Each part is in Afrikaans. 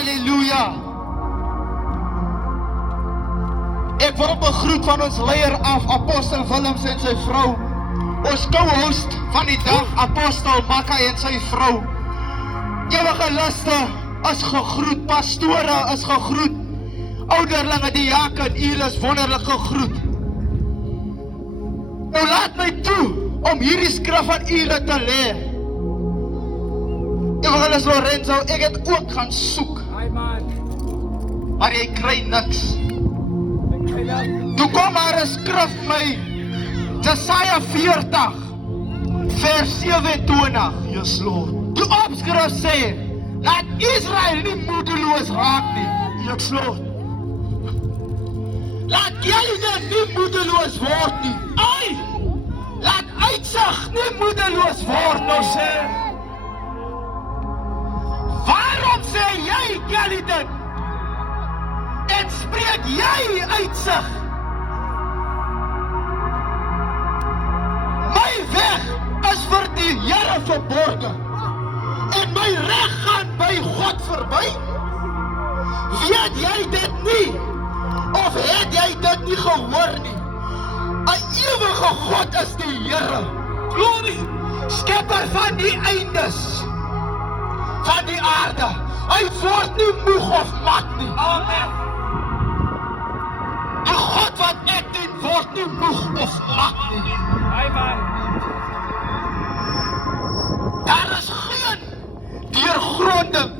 Halleluja. Ek word begroet van ons leier af, Apostel Willems en sy vrou. Ons co-host van die dag, Apostel Makka en sy vrou. Evangeliste is gegroet, pastore is gegroet, ouderlinge, diaken, julle is wonderlik gegroet. Nou laat my toe om hierdie skrif van julle te leer. Evangelist Lorenzo, ek het ook gaan soek, maar jy kry niks. Toe kom maar 'n skrif my, Jesaja 40, vers 27. Yes, Lord. Die opskrif sê, laat Israel nie moedeloos raak nie. Yes, Lord. Laat julle nie moedeloos word nie. Ai! Laat Uitsig nie moedeloos word nie, sê. Waarom sê jy, Kelly, dit? En spreek jy Uitsig? My weg is vir die Here verborge. En my reg gaan by God verby. Weet jy dit nie? Of het jy dit nie gehoor nie? 'n ewige God is die Here. Glorie, skepper van die eindes van die aarde. Hy word nie moeg of mat nie. Amen. Die God wat ek dien word nie moeg of mat nie. Amen. Daar is geen deurgronding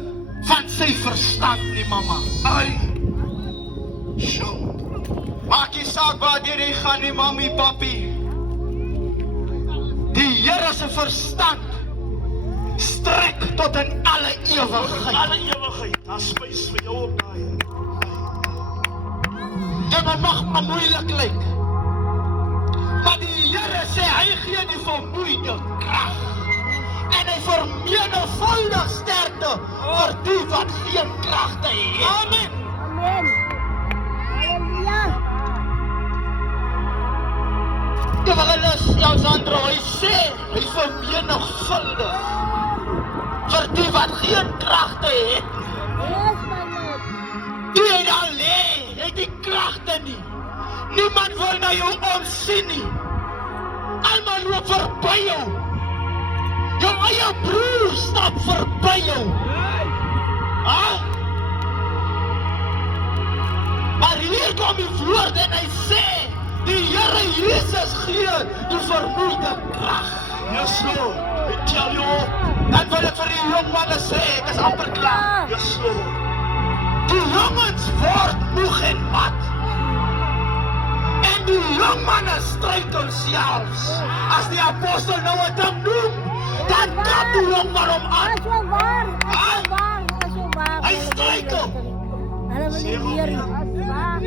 van sy verstand nie, mama. Ai. Sjoe. Maak nie saak waar jy gaan nie, mami, papi. Die Here se verstand strek tot in alle ewigheid. Alle ewigheid. Daar spys vir jou op daai. En dit mag maar moeilik lyk. Maar die Here sê hy gee die vermoeide krag. En hy vermenigvuldig sterkte vir die wat geen kragte het. Amen. Amen. Halleluja. Evangelist Sandro, hy sê, hy vermenigvuldig vir die wat geen kragte het. Yes, my Lord. Die het al lê, het die kragte nie. Niemand wil na jou omsien nie. Almal loop verby jou. Jou eie broer stap verby jou. Ha? Maar hier kom die woord en hy sê, die Here Jesus gee die vermoeide krag. Yes, Lord. Ek tel jou op. Dan wil ek vir die jong manne sê, ek is amper klaar. Yes, Lord. Die jongens word moeg en mat. En die jong manne struikel selfs. As die apostel nou 'n ding doen, dan kap die jong man hom aan. Dat is wel waar. Dat is wel waar. Dat is wel waar. Hy struikel. Hulle wil nie weer nie. Dat is waar.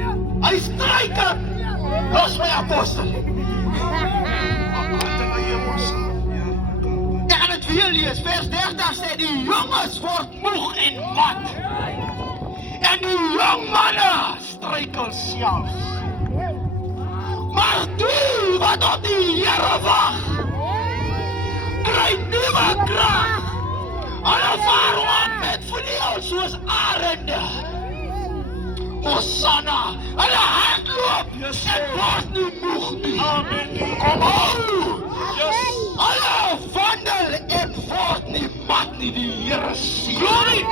Hy struikel. Los my apostel. Ek gaan het weer lees. Vers 30 sê, die jongens word moeg en mat. En die jong manne struikel selfs. Maar die wat op die Here wag, kry nuwe krag. Hulle vaar op met vleuels soos arende. Hosanna, hulle hardloop en word nie moeg nie. Amen. Kom aan. Hulle wandel en word nie mat nie, die Here sien. Glorie,